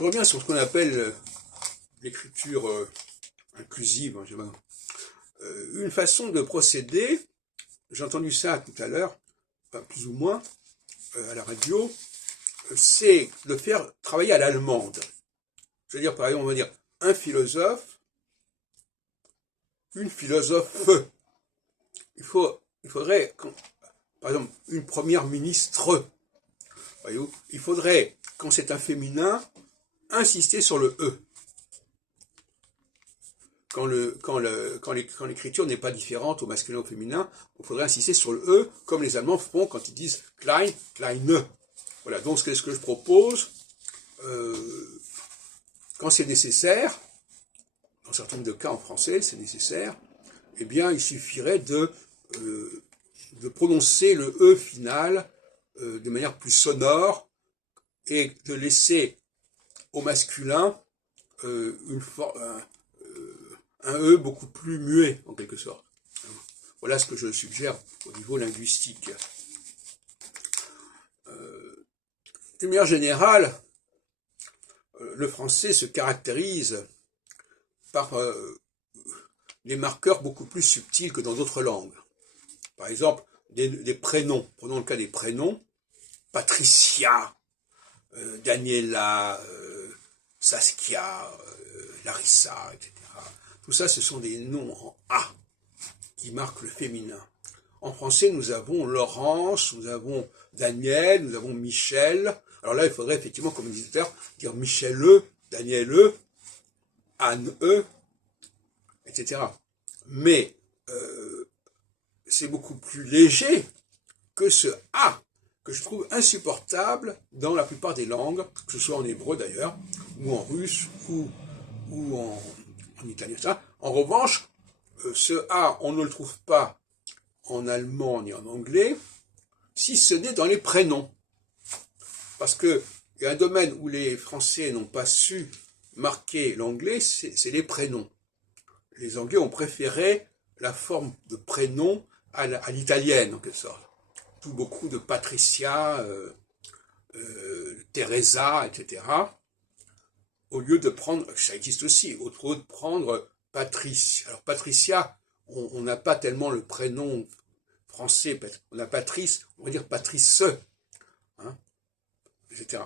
Je reviens sur ce qu'on appelle l'écriture inclusive. Une façon de procéder, j'ai entendu ça tout à l'heure, enfin, plus ou moins, à la radio, c'est de faire travailler à l'allemande. Je veux dire, par exemple, on va dire un philosophe, une philosophe. Il faudrait, par exemple, une première ministre. Voyez-vous, il faudrait, quand c'est un féminin, insister sur le E. Quand l'écriture n'est pas différente au masculin ou au féminin, il faudrait insister sur le E, comme les Allemands font quand ils disent Klein, Kleine. Voilà, donc c'est ce que je propose. Quand c'est nécessaire, dans certains de cas en français, c'est nécessaire, eh bien, il suffirait de prononcer le E final de manière plus sonore et de laisser au masculin un E beaucoup plus muet, en quelque sorte. Voilà ce que je suggère au niveau linguistique. De manière générale, le français se caractérise par des marqueurs beaucoup plus subtils que dans d'autres langues. Par exemple, des prénoms. Prenons le cas des prénoms. Patricia, Daniela, Saskia, Larissa, etc. Tout ça, ce sont des noms en A qui marquent le féminin. En français, nous avons Laurence, nous avons Daniel, nous avons Michel. Alors là, il faudrait effectivement, comme disait tout à l'heure, dire Michel E, Daniel E, Anne E, etc. Mais c'est beaucoup plus léger que ce A, que je trouve insupportable dans la plupart des langues, que ce soit en hébreu d'ailleurs, ou en russe, ou en italien. Ça. En revanche, ce A, on ne le trouve pas en allemand ni en anglais, si ce n'est dans les prénoms. Parce qu'il y a un domaine où les Français n'ont pas su marquer l'anglais, c'est les prénoms. Les Anglais ont préféré la forme de prénom à l'italienne, en quelque sorte. Tout beaucoup de Patricia, Teresa, etc. Au lieu de prendre, ça existe aussi, au lieu de prendre Patricia. Alors Patricia, on n'a pas tellement le prénom français, on a Patrice, on va dire Patrice, hein, etc.